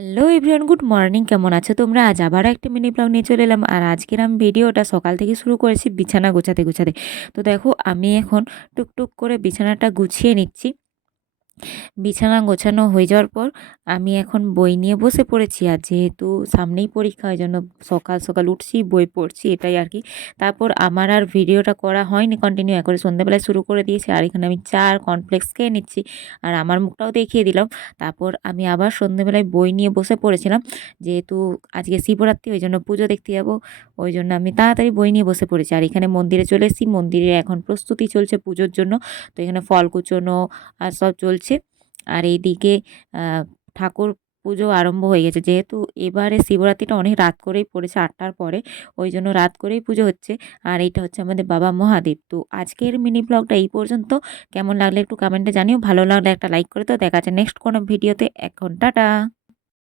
Hello everyone good morning কেমন আছো তোমরা? আজ আবারও একটা মিনি ব্লগ নিয়ে চলে এলাম। আর আজকের আমি ভিডিওটা সকাল থেকে শুরু করেছি বিছানা গোছাতে গোছাতে। তো দেখো, আমি এখন টুকটুক করে বিছানাটা গুছিয়ে নিচ্ছি। বিছানা গোছানো হয়ে যাওয়ার পর আমি এখন বই নিয়ে বসে পড়েছি আর যেহেতু সামনেই পরীক্ষা ওই জন্য সকাল সকাল উঠছি, বই পড়ছি, এটাই আর কি। তারপর আমার আর ভিডিওটা করা হয়নি কন্টিনিউ করে সন্ধ্যাবেলায় শুরু করে দিয়েছি আর এখানে আমি চা আর কর্নফ্লেক্স খেয়ে নিচ্ছি আর আমার মুখটাও দেখিয়ে দিলাম। তারপর আমি আবার সন্ধ্যেবেলায় বই নিয়ে বসে পড়েছিলাম, যেহেতু আজকে শিবরাত্রি, ওই জন্য পুজো দেখতে যাব, ওই জন্য আমি তাড়াতাড়ি বই নিয়ে বসে পড়েছি। আর এখানে মন্দিরে চলে এসেছি, মন্দিরে এখন প্রস্তুতি চলছে পুজোর জন্য, তো এখানে ফল কুচোনো আর সব চলছে। আর এইদিকে ঠাকুর পুজো আরম্ভ হয়ে গেছে। যেহেতু এবারে শিবরাত্রিটা অনেক রাত করেই পড়েছে আটটার পরে, ওই জন্য রাত করেই পুজো হচ্ছে। আর এইটা হচ্ছে আমাদের বাবা মহাদেব। তো আজকের মিনি ব্লগটা এই পর্যন্ত। কেমন লাগলে একটু কমেন্টে জানিও। ভালো লাগলে একটা লাইক করে তো দেখা যাচ্ছে নেক্সট কোনো ভিডিওতে এখন টাটা!